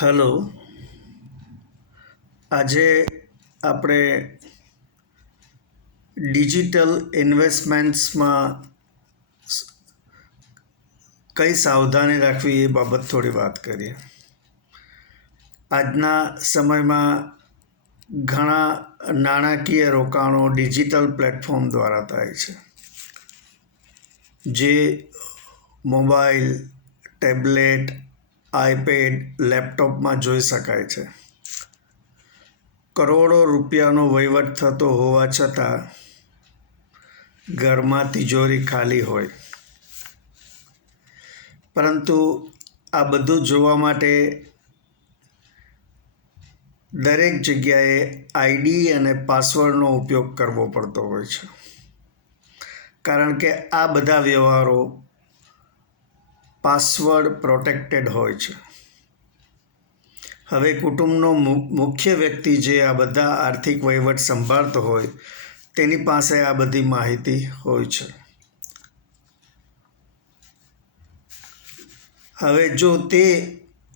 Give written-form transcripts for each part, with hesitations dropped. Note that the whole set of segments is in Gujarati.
હેલો, આજે આપણે ડિજિટલ ઇન્વેસ્ટમેન્ટ્સમાં કઈ સાવધાની રાખવી એ બાબત થોડી વાત કરીએ. આજના સમયમાં ઘણા નાણાકીય રોકાણો ડિજિટલ પ્લેટફોર્મ દ્વારા થાય છે, જે મોબાઈલ, ટેબ્લેટ, આઈપેડ, લેપટોપમાં જોઈ શકાય છે. કરોડો રૂપિયાનો વહીવટ થતો હોવા છતાં ઘરમાં તિજોરી ખાલી હોય. પરંતુ આ બધું જોવા માટે દરેક જગ્યાએ આઈડી અને પાસવર્ડનો ઉપયોગ કરવો પડતો હોય છે, કારણ કે આ બધા વ્યવહારો પાસવર્ડ પ્રોટેક્ટેડ હોય છે. હવે કુટુંબનો મુખ્ય વ્યક્તિ જે આ બધા આર્થિક વહીવટ સંભાળતો હોય તેની પાસે આ બધી માહિતી હોય છે. હવે જો તે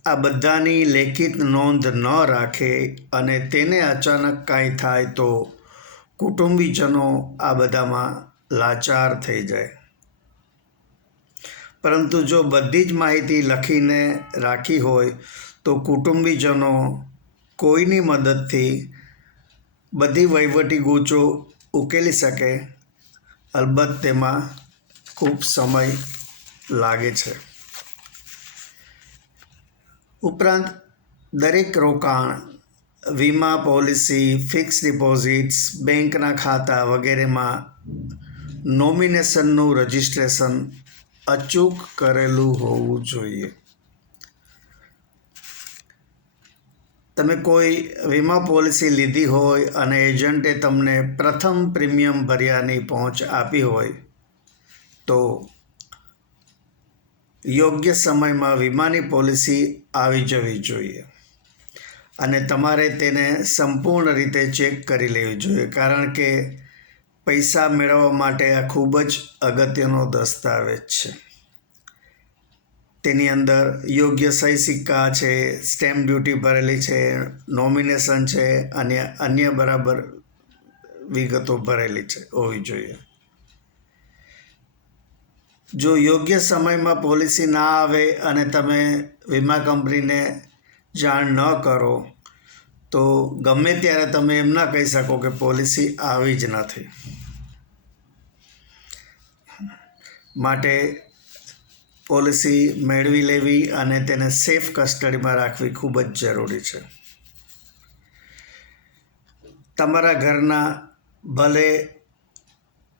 આ બધાની લેખિત નોંધ ન રાખે અને તેને અચાનક કાંઈ થાય તો કુટુંબીજનો આ બધામાં લાચાર થઈ જાય. પરંતુ જો બધી જ માહિતી લખીને રાખી હોય તો કુટુંબીજનો કોઈની મદદથી બધી વહીવટી ગૂંચો ઉકેલી શકે. અલબત્ત તેમાં ખૂબ સમય લાગે છે. ઉપરાંત દરેક રોકાણ, વીમા પોલિસી, ફિક્સ ડિપોઝિટ્સ, બેંકના ખાતા વગેરેમાં નોમિનેશનનું રજિસ્ટ્રેશન અચૂક કરેલું હોવું જોઈએ. તમે કોઈ વીમા પોલિસી લીધી હોય અને એજન્ટે તમને પ્રથમ પ્રીમિયમ ભર્યાની પહોંચ આપી હોય તો યોગ્ય સમયમાં વીમાની પોલિસી આવી જવી જોઈએ અને તમારે તેને સંપૂર્ણ રીતે ચેક કરી લેવી જોઈએ, કારણ કે પૈસા મેળવવા માટે આ ખૂબ જ અગત્યનો દસ્તાવેજ છે. તેની અંદર યોગ્ય સહી સિક્કા છે, સ્ટેમ્પ ડ્યુટી ભરેલી છે, નોમિનેશન છે અને અન્ય બરાબર વિગતો ભરેલી છે હોવી જોઈએ. જો યોગ્ય સમયમાં પોલિસી ના આવે અને તમે વીમા કંપનીને જાણ ન કરો તો ગમે ત્યારે તમે એમ ના કહી શકો કે પોલિસી આવી જ નથી. માટે પોલિસી મેળવી લેવી અને તેને સેફ કસ્ટડીમાં રાખવી ખૂબ જ જરૂરી છે. તમારા ઘરના ભલે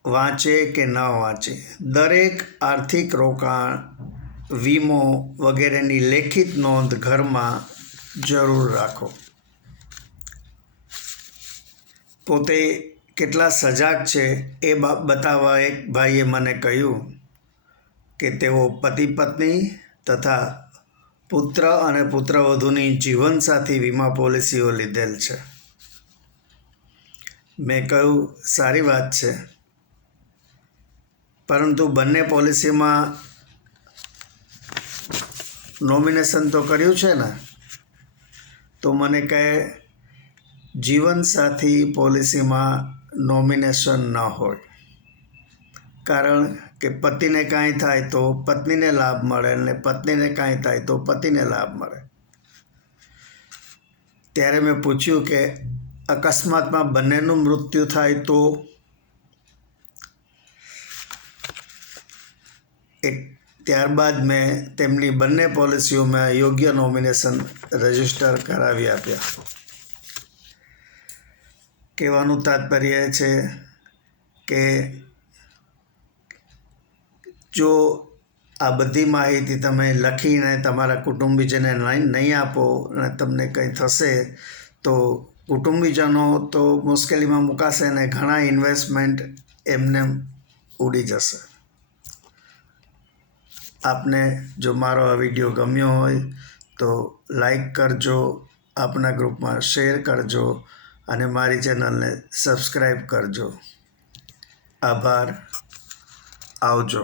વાંચે કે ન વાંચે, દરેક આર્થિક રોકાણ, વીમો વગેરેની લેખિત નોંધ ઘરમાં જરૂર રાખો. પોતે કેટલા સજાગ છે એ બતાવવા એક ભાઈએ મને કહ્યું કે તેઓ પતિ પત્ની તથા પુત્ર અને પુત્રવધૂની જીવનસાથી વીમા પોલિસીઓ લીધેલ છે. મેં કહ્યું, સારી વાત છે, પરંતુ બંને પોલિસીમાં નોમિનેશન તો કર્યું છે ને? તો મને કહે, જીવનસાથી પોલિસીમાં નોમિનેશન ન હોય, કારણ કે પતિને કાંઈ થાય તો પત્નીને લાભ મળે અને પત્નીને કાંઈ થાય તો પતિને લાભ મળે. ત્યારે મેં પૂછ્યું કે અકસ્માતમાં બંનેનું મૃત્યુ થાય તો? ત્યારબાદ મેં તેમની બંને પોલિસીઓમાં યોગ્ય નોમિનેશન રજિસ્ટર કરાવી આપ્યા. કહેવાનું તાત્પર્ય એ છે કે જો આ બધી માહિતી તમે લખીને તમારા કુટુંબીજને નહીં આપો અને તમને કંઈ થશે તો કુટુંબીજનો તો મુશ્કેલીમાં મુકાશે અને ઘણા ઇન્વેસ્ટમેન્ટ એમને ઉડી જશે. આપને જો મારો આ વિડીયો ગમ્યો હોય તો લાઈક કરજો, આપના ગ્રુપમાં શેર કરજો અને મારી ચેનલને સબસ્ક્રાઈબ કરજો. આભાર. આવજો.